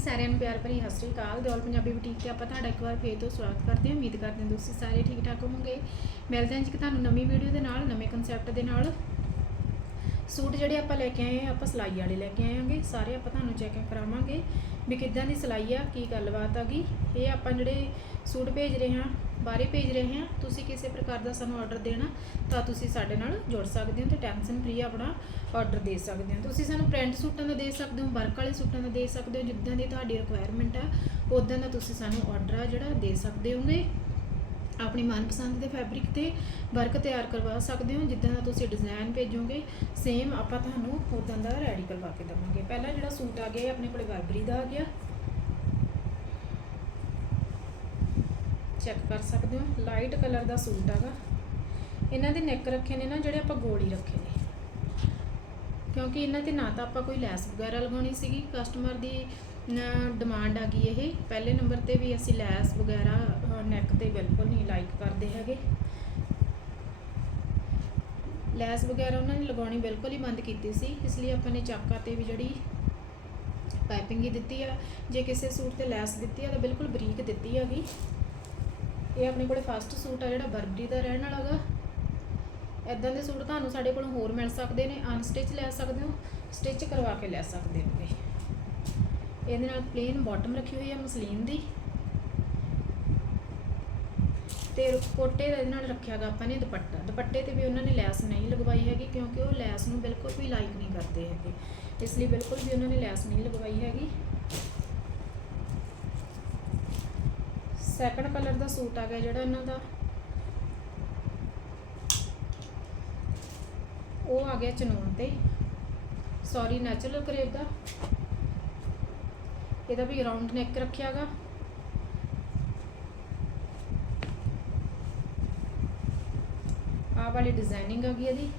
ਸਾਰਿਆਂ ਨੂੰ ਪਿਆਰ ਭਰੀ ਸਤਿ ਸ਼੍ਰੀ ਅਕਾਲ। ਦਿਓਲ ਪੰਜਾਬੀ ਬੁਟੀਕ ਤੇ ਆਪਾਂ ਤੁਹਾਡਾ ਇੱਕ ਵਾਰ ਫੇਰ ਤੋਂ ਸਵਾਗਤ ਕਰਦੇ ਹਾਂ। ਉਮੀਦ ਕਰਦੇ ਹਾਂ ਤੁਸੀਂ ਸਾਰੇ ਠੀਕ ਠਾਕ ਹੋਵੋਗੇ। ਮਿਲਦੇ ਹਾਂ ਜੀ ਕਿ ਤੁਹਾਨੂੰ ਨਵੀਂ ਵੀਡੀਓ ਦੇ ਨਾਲ, ਨਵੇਂ ਕਨਸੈਪਟ ਦੇ ਨਾਲ। ਸੂਟ ਜਿਹੜੇ ਆਪਾਂ ਲੈ ਕੇ ਆਏ ਆ ਆਪਾਂ ਸਿਲਾਈ ਵਾਲੇ ਲੈ ਕੇ ਆਏ ਆਏਾਂਗੇ ਸਾਰੇ ਆਪਾਂ ਤੁਹਾਨੂੰ ਚੈੱਕ ਕਰਾਵਾਂਗੇ ਵੀ ਕਿੱਦਾਂ ਦੀ ਸਿਲਾਈ ਆ, ਕੀ ਗੱਲਬਾਤ ਆਗੀ ਇਹ ਆਪਾਂ ਜਿਹੜੇ ਸੂਟ ਭੇਜ ਰਹੇ ਹਾਂ ਬਾਹਰੇ ਭੇਜ ਰਹੇ ਹਾਂ। ਤੁਸੀਂ ਕਿਸੇ ਪ੍ਰਕਾਰ ਦਾ ਸਾਨੂੰ ਆਰਡਰ ਦੇਣਾ, ਤਾਂ ਤੁਸੀਂ ਸਾਡੇ ਨਾਲ ਜੁੜ ਸਕਦੇ ਹੋ ਤੇ ਟੈਨਸ਼ਨ ਫ੍ਰੀ ਆਪਣਾ ਆਰਡਰ ਦੇ ਸਕਦੇ ਹੋ। ਤੁਸੀਂ ਸਾਨੂੰ ਪ੍ਰਿੰਟ ਸੂਟਾਂ ਦਾ ਦੇ ਸਕਦੇ ਹੋ ਵਰਕ ਵਾਲੇ ਸੂਟਾਂ ਦਾ ਦੇ ਸਕਦੇ ਹੋ, ਜਿੱਦਾਂ ਦੀ ਤੁਹਾਡੀ ਰਿਕੁਆਇਰਮੈਂਟ ਆ ਉਦਾਂ ਦਾ ਤੁਸੀਂ ਸਾਨੂੰ ਆਰਡਰ ਆ ਜਿਹੜਾ ਦੇ ਸਕਦੇ ਹੋਗੇ। ਆਪਣੀ ਮਨਪਸੰਦ ਦੇ ਫੈਬਰਿਕ ਤੇ ਵਰਕ ਤਿਆਰ ਕਰਵਾ ਸਕਦੇ ਹੋ, ਜਿੱਦਾਂ ਦਾ ਤੁਸੀਂ ਡਿਜ਼ਾਈਨ ਭੇਜੋਗੇ ਸੇਮ ਆਪਾਂ ਤੁਹਾਨੂੰ ਉਦਾਂ ਦਾ ਰੈਡੀ ਕਰਵਾ ਕੇ ਦੇਵਾਂਗੇ। ਪਹਿਲਾ ਜਿਹੜਾ ਸੂਟ ਆ ਗਿਆ ਇਹ ਆਪਣੇ ਕੋਲੇ ਬਰਬਰੀ ਦਾ ਆ ਗਿਆ। ਚੈੱਕ ਕਰ ਸਕਦੇ ਹੋ। ਲਾਈਟ ਕਲਰ ਦਾ ਸੂਟ ਹੈਗਾ। ਇਹਨਾਂ ਦੇ ਨੈਕ ਰੱਖੇ ਨੇ ਨਾ, ਜਿਹੜੇ ਆਪਾਂ ਗੋਲੀ ਰੱਖੇ ਨੇ। ਕਿਉਂਕਿ ਇਹਨਾਂ ਤੇ ਨਾ ਤਾਂ ਆਪਾਂ ਕੋਈ ਲੈਸ ਵਗੈਰਾ ਲਗਾਉਣੀ ਸੀਗੀ। ਕਸਟਮਰ ਦੀ ਡਿਮਾਂਡ ਆ ਗਈ ਇਹ। ਪਹਿਲੇ ਨੰਬਰ ਤੇ ਵੀ ਅਸੀਂ ਲੈਸ ਵਗੈਰਾ ਨੈਕ ਤੇ ਬਿਲਕੁਲ ਨਹੀਂ ਲਾਈਕ ਕਰਦੇ ਹੈਗੇ। ਲੈਸ ਵਗੈਰਾ ਉਹਨਾਂ ਨੇ ਲਗਾਉਣੀ ਬਿਲਕੁਲ ਹੀ ਬੰਦ ਕੀਤੀ ਸੀ। ਇਸ ਲਈ ਆਪਾਂ ਨੇ ਚਾਕਾ ਤੇ ਵੀ ਜਿਹੜੀ ਪਾਈਪਿੰਗ ਹੀ ਦਿੱਤੀ ਆ। ਜੇ ਕਿਸੇ ਸੂਟ ਤੇ ਲੈਸ ਦਿੱਤੀ ਆ ਤਾਂ ਬਿਲਕੁਲ ਬਰੀਕ ਦਿੱਤੀ ਹੈਗੀ। ਇਹ ਆਪਣੇ ਕੋਲੇ ਫਸਟ ਸੂਟ ਆ ਜਿਹੜਾ ਬਰਬਰੀ ਦਾ ਰਹਿਣ ਵਾਲਾ ਗਾ। ਇਦਾਂ ਦੇ ਸੂਟ ਤੁਹਾਨੂੰ ਸਾਡੇ ਕੋਲੋਂ ਹੋਰ ਮਿਲ ਸਕਦੇ ਨੇ ਅਨਸਟਿਚ ਲੈ ਸਕਦੇ ਹੋ ਸਟਿਚ ਕਰਵਾ ਕੇ ਲੈ ਸਕਦੇ ਹੋਗੇ ਇਹਦੇ ਨਾਲ ਪਲੇਨ ਬਾਟਮ ਰੱਖੀ ਹੋਈ ਹੈ ਮਸਲੀਨ ਦੀ। ਤੇ ਕੋਟੇ ਦਾ ਇਹਦੇ ਨਾਲ ਰੱਖਿਆ ਗਾ ਆਪਾਂ ਨੇ ਦੁਪੱਟਾ। ਦੁਪੱਟੇ ਤੇ ਵੀ ਉਹਨਾਂ ਨੇ ਲੈਸ ਨਹੀਂ ਲਗਵਾਈ ਹੈਗੀ, ਕਿਉਂਕਿ ਉਹ ਲੈਸ ਨੂੰ ਬਿਲਕੁਲ ਵੀ ਲਾਈਕ ਨਹੀਂ ਕਰਦੇ ਹੈਗੇ। ਇਸ ਲਈ ਬਿਲਕੁਲ ਵੀ ਉਹਨਾਂ ਨੇ ਲੈਸ ਨਹੀਂ ਲਗਵਾਈ ਹੈਗੀ। ਸੈਕੰਡ ਕਲਰ ਦਾ ਸੂਟ ਆ ਗਿਆ ਜਿਹੜਾ ਇਹਨਾਂ ਦਾ। ਉਹ ਆ ਗਿਆ ਚਨੂਨ ਤੇ ਸੌਰੀ ਨੈਚੁਰਲ ਕਰੇਬ ਦਾ। ਇਹਦਾ ਵੀ ਰਾਉਂਡ ਨੈਕ ਰੱਖਿਆਗਾ। ਆਹ ਵਾਲੀ ਡਿਜ਼ਾਈਨਿੰਗ ਆ ਗਈ ਇਹਦੀ।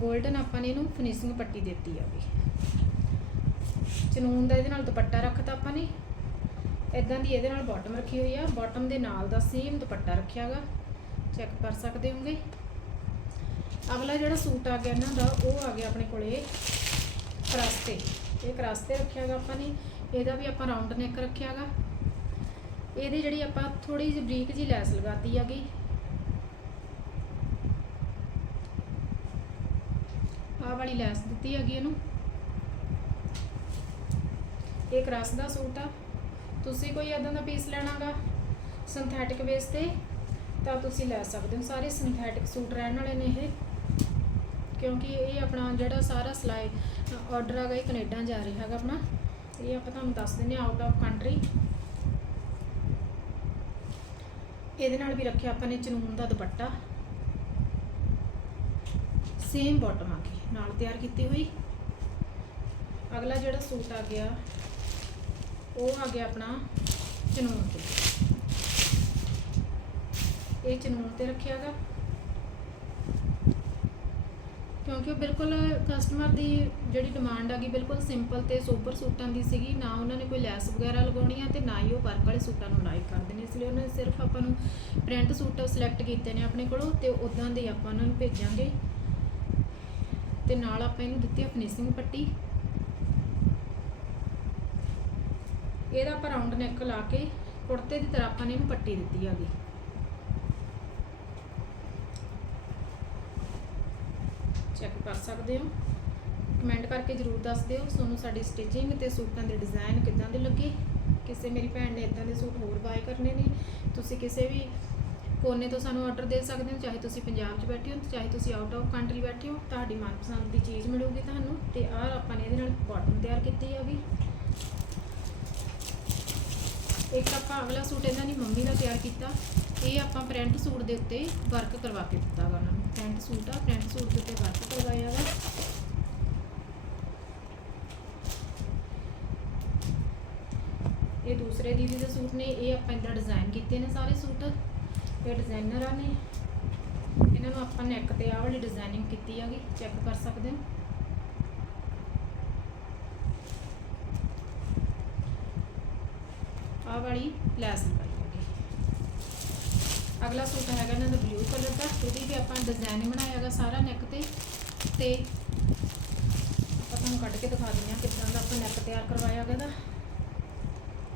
골ਡਨ ਆਪਾਂ ਨੇ ਇਹਨੂੰ ਫਿਨਿਸ਼ਿੰਗ ਪੱਟੀ ਦਿੱਤੀ ਆ ਵੀ। ਚਨੂਨ ਦਾ ਇਹਦੇ ਨਾਲ ਦੁਪੱਟਾ ਰੱਖਤਾ ਆਪਾਂ ਨੇ। ਇਦਾਂ ਦੀ ਇਹਦੇ ਨਾਲ ਬਾਟਮ ਰੱਖੀ ਹੋਈ ਆ। ਬਾਟਮ ਦੇ ਨਾਲ ਦਾ ਸੇਮ ਦੁਪੱਟਾ ਰੱਖਿਆਗਾ। ਚੈੱਕ ਕਰ ਸਕਦੇ ਹੋਗੇ ਅਗਲਾ ਜਿਹੜਾ ਸੂਟ ਆ ਗਿਆ ਇਹਨਾਂ ਦਾ, ਉਹ ਆ ਗਿਆ ਆਪਣੇ ਕੋਲੇ ਕਰਾਸਤੇ। ਇਹ ਕਰਾਸਤੇ ਰੱਖਿਆਗਾ ਆਪਾਂ ਨੇ। ਇਹਦਾ ਵੀ ਆਪਾਂ ਰਾਉਂਡ ਨੈਕ ਰੱਖਿਆਗਾ। ਇਹਦੀ ਜਿਹੜੀ ਆਪਾਂ ਥੋੜੀ ਜਿਹੀ ਬਰੀਕ ਜੀ ਲੈਸ ਲਗਾਤੀ ਹੈਗੀ। ਆਹ ਵਾਲੀ ਲੈਸ ਦਿੱਤੀ ਹੈਗੀ ਇਹਨੂੰ। ਇਹ ਕਰਾਸ ਦਾ ਸੂਟ ਆ। ਤੁਸੀਂ ਕੋਈ ਇਦਾਂ ਦਾ ਪੀਸ ਲੈਣਾਗਾ ਸਿੰਥੈਟਿਕ ਬੇਸ ਤੇ, ਤਾਂ ਤੁਸੀਂ ਲੈ ਸਕਦੇ ਹੋ। ਸਾਰੇ ਸਿੰਥੈਟਿਕ ਸੂਟ ਰਹਿਣ ਵਾਲੇ ਨੇ ਇਹ। ਕਿਉਂਕਿ ਇਹ ਆਪਣਾ ਜਿਹੜਾ ਸਾਰਾ ਸਿਲਾਈ ਆਰਡਰ ਹੈਗਾ ਇਹ ਕੈਨੇਡਾ ਜਾ ਰਿਹਾ ਹੈਗਾ ਆਪਣਾ। ਇਹ ਆਪਾਂ ਤੁਹਾਨੂੰ ਦੱਸ ਦਿੰਨੇ ਆਊਟ ਆਫ ਕੰਟਰੀ ਇਹਦੇ ਨਾਲ ਵੀ ਰੱਖਿਆ ਆਪਾਂ ਨੇ ਚਨੂਨ ਦਾ ਦੁਪੱਟਾ। ਸੇਮ ਬਾਟਮ ਆ ਗਈ। ਨਾਲ ਤਿਆਰ ਕੀਤੀ ਹੋਈ। ਅਗਲਾ ਜਿਹੜਾ ਸੂਟ ਆ ਗਿਆ ਉਹ ਆ ਗਿਆ ਆਪਣਾ ਚਨੂਨ ਤੇ। ਇਹ ਚਨੂਨ ਤੇ ਰੱਖਿਆਗਾ ਕਿਉਂਕਿ ਉਹ ਬਿਲਕੁਲ ਕਸਟਮਰ ਦੀ ਜਿਹੜੀ ਡਿਮਾਂਡ ਆ ਗਈ, ਬਿਲਕੁਲ ਸਿੰਪਲ ਤੇ ਸੋਬਰ ਸੂਟਾਂ ਦੀ ਸੀਗੀ। ਨਾ ਉਹਨਾਂ ਨੇ ਕੋਈ ਲੈਸ ਵਗੈਰਾ ਲਗਾਉਣੀ ਆ ਤੇ ਨਾ ਹੀ ਉਹ ਵਰਕ ਵਾਲੇ ਸੂਟਾਂ ਨੂੰ ਲਾਈਕ ਕਰਦੇ ਨੇ। ਇਸ ਲਈ ਉਹਨਾਂ ਨੇ ਸਿਰਫ ਆਪਾਂ ਨੂੰ ਪ੍ਰਿੰਟ ਸੂਟ ਸਿਲੈਕਟ ਕੀਤੇ ਨੇ ਆਪਣੇ ਕੋਲੋਂ ਤੇ ਉਦਾਂ ਦੇ ਆਪਾਂ ਉਹਨਾਂ ਨੂੰ ਭੇਜਾਂਗੇ। ਤੇ ਨਾਲ ਆਪਾਂ ਇਹਨੂੰ ਦਿੱਤੀ ਆ ਫਿਨਿਸ਼ਿੰਗ ਪੱਟੀ। ਇਹਦਾ ਆਪਾਂ ਰਾਉਂਡ ਨੈਕ ਲਾ ਕੇ ਕੁੜਤੇ ਦੀ ਤਰ੍ਹਾਂ ਆਪਾਂ ਨੇ ਇਹਨੂੰ ਪੱਟੀ ਦਿੱਤੀ ਹੈਗੀ। ਚੈੱਕ ਕਰ ਸਕਦੇ ਹੋ। ਕਮੈਂਟ ਕਰਕੇ ਜਰੂਰ ਦੱਸ ਦਿਓ ਤੁਹਾਨੂੰ ਸਾਡੀ ਸਟਿਚਿੰਗ ਤੇ ਸੂਟਾਂ ਦੇ ਡਿਜ਼ਾਈਨ ਕਿੱਦਾਂ ਦੇ ਲੱਗੇ। ਕਿਸੇ ਮੇਰੀ ਭੈਣ ਨੇ ਇਦਾਂ ਦੇ ਸੂਟ ਹੋਰ ਬਾਏ ਕਰਨੇ ਨੇ। ਤੁਸੀਂ ਕਿਸੇ ਵੀ ਕੋਨੇ ਤੋਂ ਸਾਨੂੰ ਆਰਡਰ ਦੇ ਸਕਦੇ ਹੋ, ਚਾਹੇ ਤੁਸੀਂ ਪੰਜਾਬ 'ਚ ਬੈਠੇ ਹੋ ਚਾਹੇ ਤੁਸੀਂ ਆਊਟ ਆਫ ਕੰਟਰੀ ਬੈਠੇ ਹੋ, ਤੁਹਾਡੀ ਮਨਪਸੰਦ ਦੀ ਚੀਜ਼ ਮਿਲੂਗੀ ਤੁਹਾਨੂੰ ਤੇ ਆਹ ਆਪਾਂ ਨੇ ਇਹਦੇ ਨਾਲ ਬਾਟਮ ਤਿਆਰ ਕੀਤੀ ਹੈਗੀ। ਇੱਕ ਆਪਾਂ ਅਗਲਾ ਸੂਟ ਇਹਨਾਂ ਦੀ ਮੰਮੀ ਦਾ ਤਿਆਰ ਕੀਤਾ। ਇਹ ਆਪਾਂ ਪ੍ਰਿੰਟ ਸੂਟ ਦੇ ਉੱਤੇ ਵਰਕ ਕਰਵਾ ਕੇ ਦਿੱਤਾ ਵਾ ਉਹਨਾਂ ਨੂੰ। ਪ੍ਰਿੰਟ ਸੂਟ ਆ, ਪ੍ਰਿੰਟ ਸੂਟ ਦੇ ਉੱਤੇ ਵਰਕ ਕਰਵਾਇਆ ਵਾ। ਇਹ ਦੂਸਰੇ ਦੀਦੀ ਦੇ ਸੂਟ ਨੇ, ਇਹ ਆਪਾਂ ਇੰਦਾ ਡਿਜ਼ਾਈਨ ਕੀਤੇ ਨੇ ਸਾਰੇ ਸੂਟ। ਇਹ ਡਿਜ਼ਾਈਨਰਾਂ ਨੇ। ਇਹਨਾਂ ਨੂੰ ਆਪਾਂ ਨੈਕ ਤੇ ਆਹ ਵਾਲੀ ਡਿਜ਼ਾਈਨਿੰਗ ਕੀਤੀ ਹੈਗੀ ਚੈੱਕ ਕਰ ਸਕਦੇ ਹੋ ਆਹ ਵਾਲੀ ਲੈਸ ਲਗਾਈ ਅਗਲਾ ਸੂਟ ਹੈਗਾ ਇਹਨਾਂ ਦਾ ਬਲੂ ਕਲਰ ਦਾ, ਇਹਦੀ ਵੀ ਆਪਾਂ ਡਿਜ਼ਾਈਨ ਬਣਾਇਆ ਹੈਗਾ ਸਾਰਾ ਨੈਕ ਤੇ। ਤੇ ਆਪਾਂ ਤੁਹਾਨੂੰ ਕੱਢ ਕੇ ਦਿਖਾ ਦਿੰਦੇ ਹਾਂ ਕਿੱਦਾਂ ਦਾ ਆਪਾਂ ਨੈਕ ਤਿਆਰ ਕਰਵਾਇਆ ਹੈਗਾ ਦਾ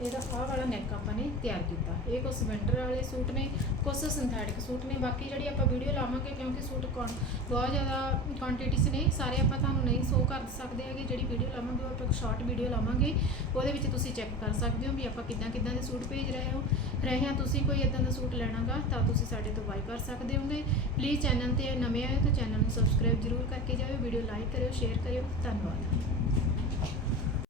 ਇਹਦਾ ਆਹ ਵਾਲਾ ਨੈਕ ਆਪਾਂ ਨੇ ਤਿਆਰ ਕੀਤਾ। ਇਹ ਕੁਛ ਵਿੰਟਰ ਵਾਲੇ ਸੂਟ ਨੇ, ਕੁਛ ਸਿੰਥੈਟਿਕ ਸੂਟ ਨੇ, ਬਾਕੀ ਜਿਹੜੀ ਆਪਾਂ ਵੀਡੀਓ ਲਾਵਾਂਗੇ, ਕਿਉਂਕਿ ਸੂਟ ਕੌਣ, ਬਹੁਤ ਜ਼ਿਆਦਾ ਕੁਆਂਟੀਟੀਜ਼ ਨੇ, ਸਾਰੇ ਆਪਾਂ ਤੁਹਾਨੂੰ ਨਹੀਂ ਸ਼ੋ ਕਰ ਸਕਦੇ ਹੈਗੇ, ਜਿਹੜੀ ਵੀਡੀਓ ਲਾਵਾਂਗੇ ਉਹ ਆਪਾਂ ਸ਼ਾਰਟ ਵੀਡੀਓ ਲਾਵਾਂਗੇ, ਉਹਦੇ ਵਿੱਚ ਤੁਸੀਂ ਚੈੱਕ ਕਰ ਸਕਦੇ ਹੋ ਵੀ ਆਪਾਂ ਕਿੱਦਾਂ ਕਿੱਦਾਂ ਦੇ ਸੂਟ ਭੇਜ ਰਹੇ ਹੋ। ਰਹੇ ਹਾਂ ਤੁਸੀਂ ਕੋਈ ਇਦਾਂ ਦਾ ਸੂਟ ਲੈਣਾਗਾ, ਤਾਂ ਤੁਸੀਂ ਸਾਡੇ ਤੋਂ ਬਾਈ ਕਰ ਸਕਦੇ ਹੋਗੇ। ਪਲੀਜ਼ ਚੈਨਲ ਤੇ ਨਵੇਂ ਆਏ ਹੋ ਤਾਂ ਚੈਨਲ ਨੂੰ ਸਬਸਕ੍ਰਾਈਬ ਜ਼ਰੂਰ ਕਰਕੇ ਜਾਇਓ ਵੀਡੀਓ ਲਾਈਕ ਕਰਿਓ ਸ਼ੇਅਰ ਕਰਿਓ, ਧੰਨਵਾਦ।